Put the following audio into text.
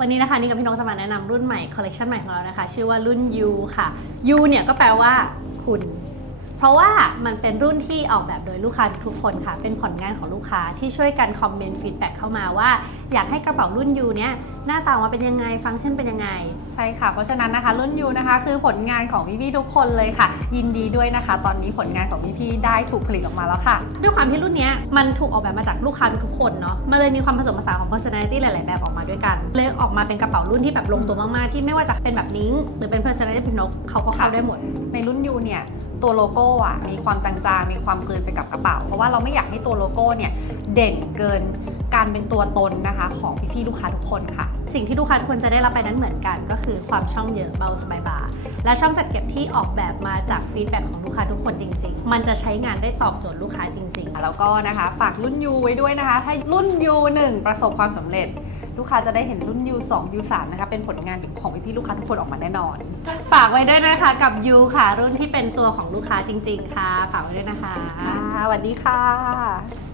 วันนี้นะคะนี่กับพี่น้องจะมาแนะนำรุ่นใหม่คอลเลคชันใหม่ของเรานะคะ ชื่อว่ารุ่น U ค่ะ U เนี่ยก็แปลว่าคุณ เพราะว่ามันเป็นรุ่นที่ออกแบบโดยลูกค้าทุกๆคนค่ะ เป็นผลงานของลูกค้าที่ช่วยกันคอมเมนต์ฟีดแบ็กเข้ามาว่า อยากให้กระเป๋ารุ่น U เนี้ยหน้าตาออกมาเป็นยังไง ฟังก์ชันเป็นยังไง ใช่ค่ะ เพราะฉะนั้นนะคะรุ่นยูนะคะ คือผลงานของพี่ๆทุกคนเลยค่ะ ยินดีด้วยนะคะ ตอนนี้ผลงานของพี่ๆได้ถูกผลิตออกมาแล้วค่ะ ด้วยความที่รุ่นเนี้ยมันถูกออกแบบมาจากลูกค้าทุกๆคนเนาะมันเลยมีความผสมผสานของ personality หลาย ๆ แบบออกมาด้วยกันเลยออกมาเป็นกระเป๋ารุ่นที่แบบลงตัวมากๆ ที่ไม่ว่าจะเป็นแบบนิ้งหรือเป็น personality เป็นนกเขาก็เข้าได้หมด ในรุ่นยูเนี่ยตัวโลโก้อะมีความจางๆ มีความกลืนไปกับกระเป๋า เพราะว่าเราไม่อยากให้ตัวโลโก้เนี่ยเด่นเกิน การเป็นตัวตนนะคะของพี่ๆลูกค้าทุกคนค่ะ สิ่งที่ลูกค้าทุกคนจะได้รับไปนั้นเหมือนกัน ก็คือความช่องเยอะเบาสบายบาและช่องจัดเก็บที่ออกแบบมาจากฟีดแบ็กของลูกค้าทุกคนจริง ๆ มันจะใช้งานได้ตอบโจทย์ลูกค้าจริง ๆ แล้วก็นะคะฝากรุ่นยูไว้ด้วยนะคะ ถ้ารุ่นยู1ประสบความสำเร็จ ลูกค้าจะได้เห็นรุ่นยู2ยู3นะคะเป็นผลงานของพี่ๆลูกค้าทุกคนออกมาแน่นอน ฝากไว้ด้วยนะคะกับ U ค่ะ รุ่นที่เป็นตัวของลูกค้าจริง ๆ ค่ะ ฝากไว้ด้วยนะคะค่ะสวัสดีค่ะ